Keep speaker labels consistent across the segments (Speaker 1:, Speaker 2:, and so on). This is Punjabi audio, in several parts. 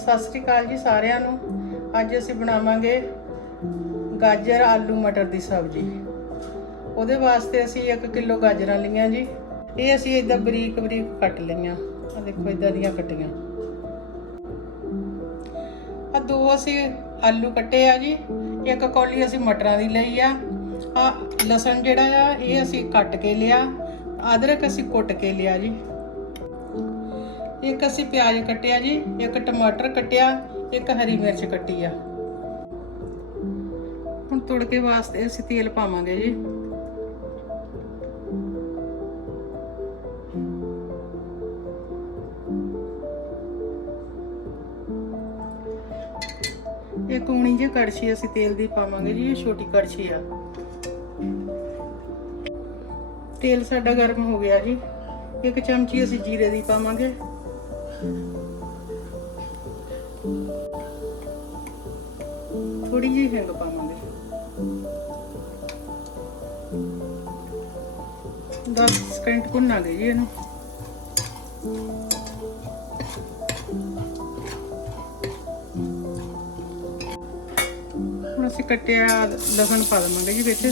Speaker 1: ਸਤਿ ਸ੍ਰੀ ਅਕਾਲ ਜੀ ਸਾਰਿਆਂ ਨੂੰ। ਅੱਜ ਅਸੀਂ ਬਣਾਵਾਂਗੇ ਗਾਜਰ ਆਲੂ ਮਟਰ ਦੀ ਸਬਜ਼ੀ। ਉਹਦੇ ਵਾਸਤੇ ਅਸੀਂ 1 ਕਿਲੋ ਗਾਜਰਾਂ ਲਈਆਂ ਜੀ। ਇਹ ਅਸੀਂ ਇਦਾਂ ਬਰੀਕ ਬਰੀਕ ਕੱਟ ਲਈਆਂ। ਆ ਦੇਖੋ ਇਦਾਂ ਦੀਆਂ ਕੱਟੀਆਂ। ਆ ਦੋ ਅਸੀਂ ਆਲੂ ਕੱਟੇ ਆ ਜੀ। ਇੱਕ ਕੌਲੀ ਅਸੀਂ ਮਟਰਾਂ ਦੀ ਲਈ ਆ। ਆ ਲਸਣ ਜਿਹੜਾ ਆ, ਇਹ ਅਸੀਂ ਕੱਟ ਕੇ ਲਿਆ। ਅਦਰਕ ਅਸੀਂ ਕੁੱਟ ਕੇ ਲਿਆ ਜੀ। ਇੱਕ ਅਸੀਂ ਪਿਆਜ਼ ਕੱਟਿਆ ਜੀ, ਇੱਕ ਟਮਾਟਰ ਕੱਟਿਆ, ਇੱਕ ਹਰੀ ਮਿਰਚ ਕੱਟੀ ਆ। ਹੁਣ ਤੁੜਕੇ ਵਾਸਤੇ ਅਸੀਂ ਤੇਲ ਪਾਵਾਂਗੇ ਜੀ। ਇਹ ਕੂਣੀ ਜਿਹੀ ਕੜਛੀ ਅਸੀਂ ਤੇਲ ਦੀ ਪਾਵਾਂਗੇ ਜੀ ਇਹ ਛੋਟੀ ਕੜਛੀ ਆ। ਤੇਲ ਸਾਡਾ ਗਰਮ ਹੋ ਗਿਆ ਜੀ। ਇੱਕ ਚਮਚੀ ਅਸੀਂ ਜੀਰੇ ਦੀ ਪਾਵਾਂਗੇ। ਥੋੜੀ ਜਿਹੀ ਹਿੰਗ ਪਾਵਾਂਗੇ। 10 ਸਕਿੰਟ ਭੁੰਨਾਂਗੇ ਜੀ ਇਹਨੂੰ। ਹੁਣ ਅਸੀਂ ਕੱਟਿਆ ਲਸਣ ਪਾ ਦਵਾਂਗੇ ਜੀ ਵਿੱਚ।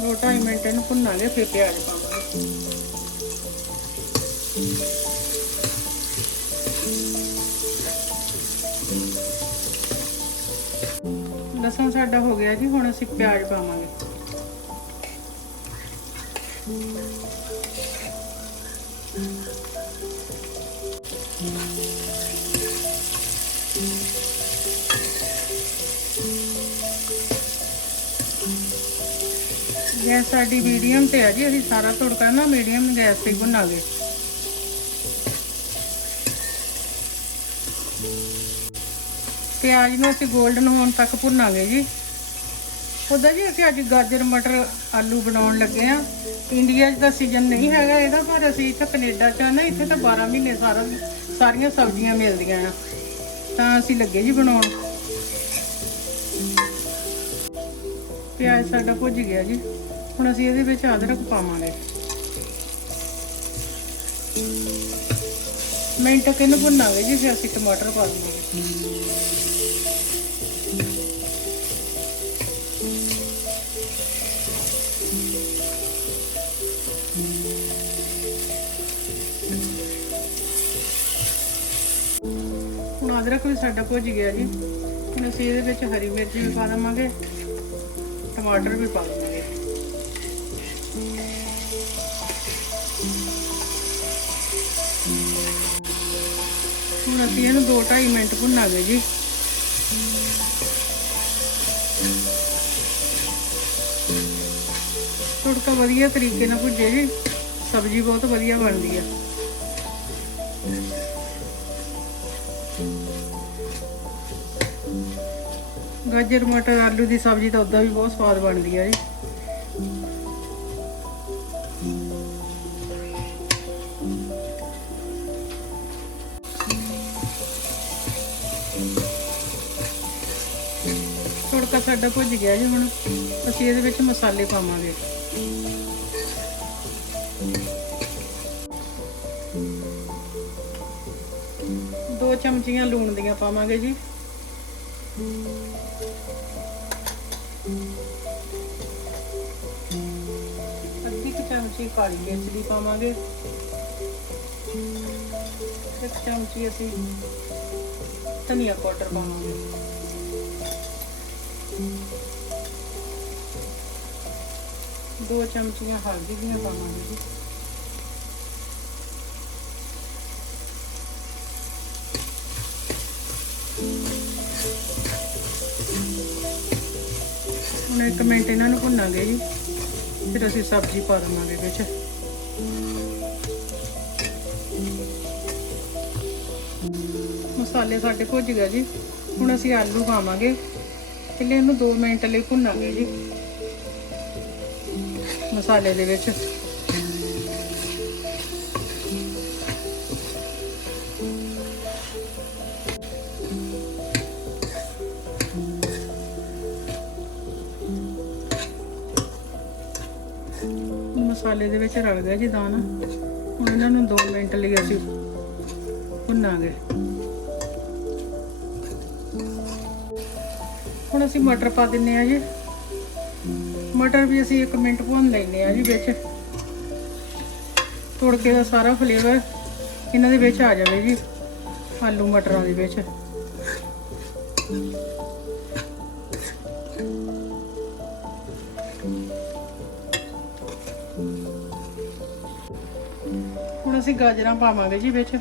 Speaker 1: ਦੋ ਢਾਈ ਮਿੰਟ ਇਹਨੂੰ ਭੁੰਨਾਂਗੇ ਫਿਰ ਪਿਆਜ਼ ਪਾਵਾਂਗੇ ਲਸਣ ਸਾਡਾ ਹੋ ਗਿਆ ਜੀ, ਹੁਣ ਅਸੀਂ ਪਿਆਜ਼ ਪਾਵਾਂਗੇ। ਗੈਸ ਸਾਡੀ ਮੀਡੀਅਮ ਤੇ ਆ ਜੀ, ਅਸੀਂ ਸਾਰਾ ਤੜਕਾ ਨਾ ਮੀਡੀਅਮ ਗੈਸ ਤੇ ਹੀ ਭੁੰਨਾਂਗੇ ਪਿਆਜ਼ ਨੂੰ ਅਸੀਂ 골ਡਨ ਹੋਣ ਤੱਕ ਭੁੰਨਾਂਗੇ ਜੀ। ਉਹਦਾ ਜੀ, ਅਸੀਂ ਅੱਜ ਗਾਜਰ, ਮਟਰ, ਆਲੂ ਬਣਾਉਣ ਲੱਗੇ ਆ ਇੰਡੀਆ 'ਚ ਤਾਂ ਸੀਜ਼ਨ ਨਹੀਂ ਹੈਗਾ ਇਹਦਾ, ਪਰ ਅਸੀਂ ਇੱਥੇ ਕੈਨੇਡਾ 'ਚ ਆ ਨਾ, ਇੱਥੇ ਤਾਂ 12 ਮਹੀਨੇ ਸਾਰਾ ਸਾਰੀਆਂ ਸਬਜ਼ੀਆਂ ਮਿਲਦੀਆਂ ਆ ਤਾਂ ਅਸੀਂ ਲੱਗੇ ਜੀ ਬਣਾਉਣ। ਪਿਆਜ਼ ਸਾਡਾ ਭੁੱਜ ਗਿਆ ਜੀ। ਹੁਣ ਅਸੀਂ ਇਹਦੇ ਵਿੱਚ ਅਦਰਕ ਪਾਵਾਂਗੇ। ਮਿੰਟ ਕੁ ਇਹਨੂੰ ਭੁੰਨਾਂਗੇ ਜੀ, ਫਿਰ ਅਸੀਂ ਟਮਾਟਰ ਪਾ ਦਵਾਂਗੇ ਹੁਣ ਅਦਰਕ ਵੀ ਸਾਡਾ ਭੁੱਜ ਗਿਆ ਜੀ। ਹੁਣ ਅਸੀਂ ਇਹਦੇ ਵਿੱਚ ਹਰੀ ਮਿਰਚ ਵੀ ਪਾ ਦੇਵਾਂਗੇ, ਟਮਾਟਰ ਵੀ ਪਾ ਦੇਵਾਂਗੇ। ਹੁਣ ਅਸੀਂ ਇਹਨੂੰ 2-2.5 ਮਿੰਟ ਭੁੰਨਾਂਗੇ ਜੀ। ਤੜਕਾ ਵਧੀਆ ਤਰੀਕੇ ਨਾਲ ਭੁੱਜੇ ਜੀ। ਸਬਜ਼ੀ ਬਹੁਤ ਵਧੀਆ ਬਣਦੀ ਆ। ਗਾਜਰ, ਮਟਰ, ਆਲੂ ਦੀ ਸਬਜ਼ੀ ਤਾਂ ਉਦਾਂ ਵੀ ਬਹੁਤ ਸਵਾਦ ਬਣਦੀ ਆ ਜੀ। ਤੜਕਾ ਸਾਡਾ ਭੁੱਜ ਗਿਆ ਜੀ ਹੁਣ ਅਸੀਂ ਇਹਦੇ ਵਿੱਚ ਮਸਾਲੇ ਪਾਵਾਂਗੇ। ਦੋ ਚਮਚੀਆਂ ਲੂਣ ਦੀਆਂ ਪਾਵਾਂਗੇ ਜੀ। ਅੱਧੀ ਕੁ ਚਮਚੀ ਕਾਲੀ ਮਿਰਚ ਦੀ ਪਾਵਾਂਗੇ। ਇੱਕ ਚਮਚੀ ਅਸੀਂ ਧਨੀਆ ਪਾਊਡਰ ਪਾਵਾਂਗੇ। ਦੋ ਚਮਚੀਆਂ ਹਲਦੀ ਦੀਆਂ ਪਾਵਾਂਗੇ ਜੀ। ਹੁਣ ਇੱਕ ਮਿੰਟ ਇਹਨਾਂ ਨੂੰ ਭੁੰਨਾਂਗੇ ਜੀ। ਫਿਰ ਅਸੀਂ ਸਬਜ਼ੀ ਪਾ ਦੇਵਾਂਗੇ ਵਿੱਚ। ਮਸਾਲੇ ਸਾਡੇ ਭੁੱਜ ਗਏ ਜੀ। ਹੁਣ ਅਸੀਂ ਆਲੂ ਪਾਵਾਂਗੇ। ਪਹਿਲੇ ਇਹਨੂੰ 2 ਮਿੰਟ ਲਈ ਭੁੰਨਾਂਗੇ ਜੀ। ਮਸਾਲੇ ਦੇ ਵਿੱਚ। ਮਸਾਲੇ ਦੇ ਵਿੱਚ ਰਲ ਗਿਆ ਜੀ ਦਾਣਾ। ਹੁਣ ਇਹਨਾਂ ਨੂੰ 2 ਮਿੰਟ ਲਈ ਅਸੀਂ ਭੁੰਨਾਂਗੇ। ਹੁਣ ਅਸੀਂ ਮਟਰ ਪਾ ਦਿੰਨੇ ਆ ਜੀ। ਮਟਰ ਵੀ ਅਸੀਂ 1 ਮਿੰਟ ਭੁੰਨ ਲੈਨੇ ਆ ਜੀ ਵਿੱਚ। ਤੁੜਕੇ ਦਾ ਸਾਰਾ ਫਲੇਵਰ ਇਹਨਾਂ ਦੇ ਵਿੱਚ ਆ ਜਾਵੇ ਜੀ, ਆਲੂ ਮਟਰਾਂ ਦੇ ਵਿੱਚ। ਹੁਣ ਅਸੀਂ ਗਾਜਰਾਂ ਪਾਵਾਂਗੇ ਜੀ ਵਿੱਚ।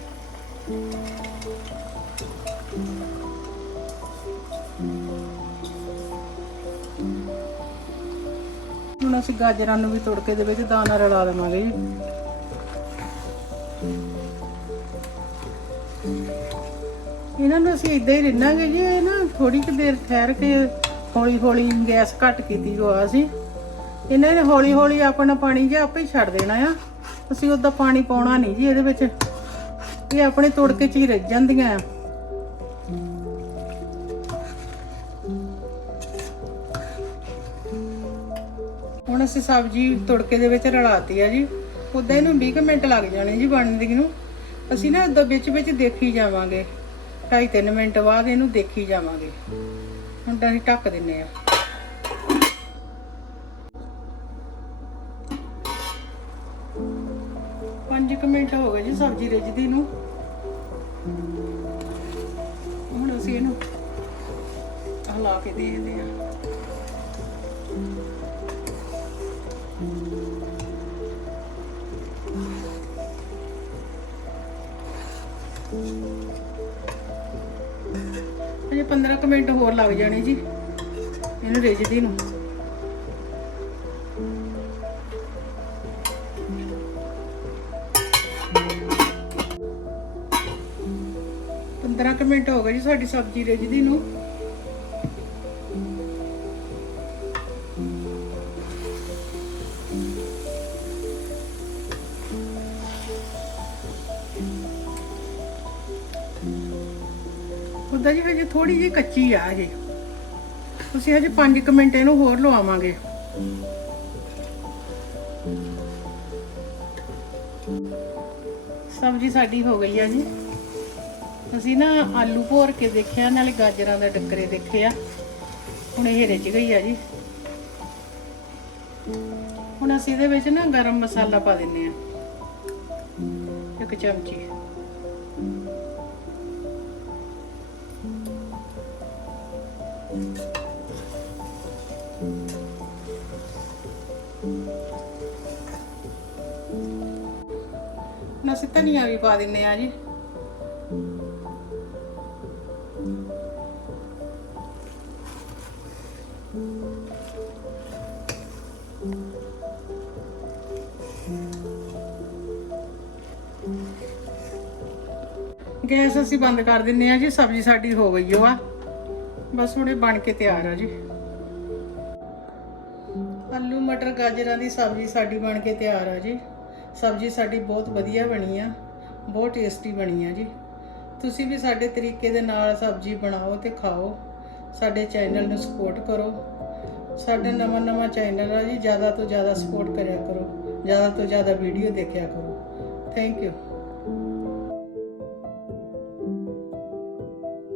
Speaker 1: ਹੁਣ ਅਸੀਂ ਗਾਜਰਾਂ ਨੂੰ ਵੀ ਤੁੜਕੇ ਦੇ ਵਿੱਚ ਦਾਣਾ ਰਲਾ ਦੇਵਾਂਗੇ ਜੀ। ਇਹਨਾਂ ਨੂੰ ਅਸੀਂ ਇਦਾਂ ਹੀ ਰਿੰਨਾਂਗੇ ਜੀ, ਇਹ ਨਾ ਥੋੜੀ ਕੁ ਦੇਰ ਠਹਿਰ ਕੇ ਹੌਲੀ ਹੌਲੀ ਗੈਸ ਘੱਟ ਕੀਤੀ ਜੋ ਆ ਸੀ। ਇਹਨਾਂ ਨੇ ਹੌਲੀ ਹੌਲੀ ਆਪਣਾ ਪਾਣੀ ਜਿਹਾ ਆਪੇ ਹੀ ਛੱਡ ਦੇਣਾ ਆ। ਅਸੀਂ ਉਹਦਾ ਪਾਣੀ ਪਾਉਣਾ ਨਹੀਂ ਜੀ ਇਹਦੇ ਵਿੱਚ। ਇਹ ਆਪਣੇ ਤੁੜਕੇ ਚ ਹੀ ਰਹਿ ਜਾਂਦੀਆਂ ਆ। ਹੁਣ ਅਸੀਂ ਸਬਜ਼ੀ ਤੁੜਕੇ ਦੇ ਵਿੱਚ ਰਲਾਤੀ ਆ ਜੀ। ਉਦਾਂ ਇਹਨੂੰ 20 ਕੁ ਮਿੰਟ ਲੱਗ ਜਾਣੇ ਜੀ ਬਣਨ ਨੂੰ। ਅਸੀਂ ਨਾ ਇਦਾਂ ਵਿੱਚ ਵਿੱਚ ਦੇਖੀ ਜਾਵਾਂਗੇ। ਢਾਈ ਤਿੰਨ ਮਿੰਟ ਬਾਅਦ ਇਹਨੂੰ ਦੇਖੀ ਜਾਵਾਂਗੇ। ਹੁਣ ਤਾਂ ਅਸੀਂ ਢੱਕ ਦਿੰਨੇ ਆ। ਪੰਜ ਕੁ ਮਿੰਟ ਹੋ ਗਏ ਜੀ ਸਬਜ਼ੀ ਰਿੱਝਦੀ ਨੂੰ। ਹੁਣ ਅਸੀਂ ਇਹਨੂੰ ਹਲਾ ਕੇ ਦੇਖਦੇ ਆ। ਅਜੇ 15 ਕੁ ਮਿੰਟ ਹੋਰ ਲੱਗ ਜਾਣੇ ਜੀ। ਇਹਨੂੰ ਰਿੱਝਦੀ ਨੂੰ। ਪੰਦਰਾਂ ਕੁ ਮਿੰਟ ਹੋ ਗਏ ਜੀ, ਸਾਡੀ ਸਬਜ਼ੀ ਰਿੱਝਦੀ ਨੂੰ। ਉਹਦਾ ਜੀ, ਹਜੇ ਥੋੜੀ ਜਿਹੀ ਕੱਚੀ ਆ ਹਜੇ ਤੁਸੀਂ ਹਜੇ 5 ਮਿੰਟ ਇਹਨੂੰ ਹੋਰ ਲਵਾਵਾਂਗੇ। ਸਬਜ਼ੀ ਸਾਡੀ ਹੋ ਗਈ ਆ ਜੀ। ਅਸੀਂ ਨਾ ਆਲੂ ਭੋਰ ਕੇ ਦੇਖਿਆ, ਨਾਲੇ ਗਾਜਰਾਂ ਦਾ ਡੱਕਰੇ ਦੇਖੇ ਆ ਹੁਣ ਇਹ ਰਿੱਝ ਗਈ ਆ ਜੀ। ਹੁਣ ਅਸੀਂ ਇਹਦੇ ਵਿੱਚ ਨਾ ਗਰਮ ਮਸਾਲਾ ਪਾ ਦਿੰਨੇ ਆ। ਇੱਕ ਚਮਚੀ। ਧਨੀਆ ਵੀ ਪਾ ਦਿੰਨੇ ਆ ਜੀ। ਗੈਸ ਅਸੀਂ ਬੰਦ ਕਰ ਦਿੰਨੇ ਆ ਜੀ, ਸਬਜ਼ੀ ਸਾਡੀ ਹੋ ਗਈ ਓ ਆ। ਬਸ ਹੁਣੇ ਬਣ ਕੇ ਤਿਆਰ ਆ ਜੀ। ਆਲੂ, ਮਟਰ, ਗਾਜਰਾਂ ਦੀ ਸਬਜ਼ੀ ਸਾਡੀ ਬਣ ਕੇ ਤਿਆਰ ਆ ਜੀ। ਸਬਜ਼ੀ ਸਾਡੀ ਬਹੁਤ ਵਧੀਆ ਬਣੀ ਆ, ਬਹੁਤ ਟੇਸਟੀ ਬਣੀ ਆ ਜੀ। ਤੁਸੀਂ ਵੀ ਸਾਡੇ ਤਰੀਕੇ ਦੇ ਨਾਲ ਸਬਜ਼ੀ ਬਣਾਓ ਤੇ ਖਾਓ। ਸਾਡੇ ਚੈਨਲ ਨੂੰ ਸਪੋਰਟ ਕਰੋ। ਸਾਡਾ ਨਵਾਂ ਨਵਾਂ ਚੈਨਲ ਆ ਜੀ, ਜ਼ਿਆਦਾ ਤੋਂ ਜ਼ਿਆਦਾ ਸਪੋਰਟ ਕਰਿਆ ਕਰੋ। ਜ਼ਿਆਦਾ ਤੋਂ ਜ਼ਿਆਦਾ ਵੀਡੀਓ ਦੇਖਿਆ ਕਰੋ। Thank you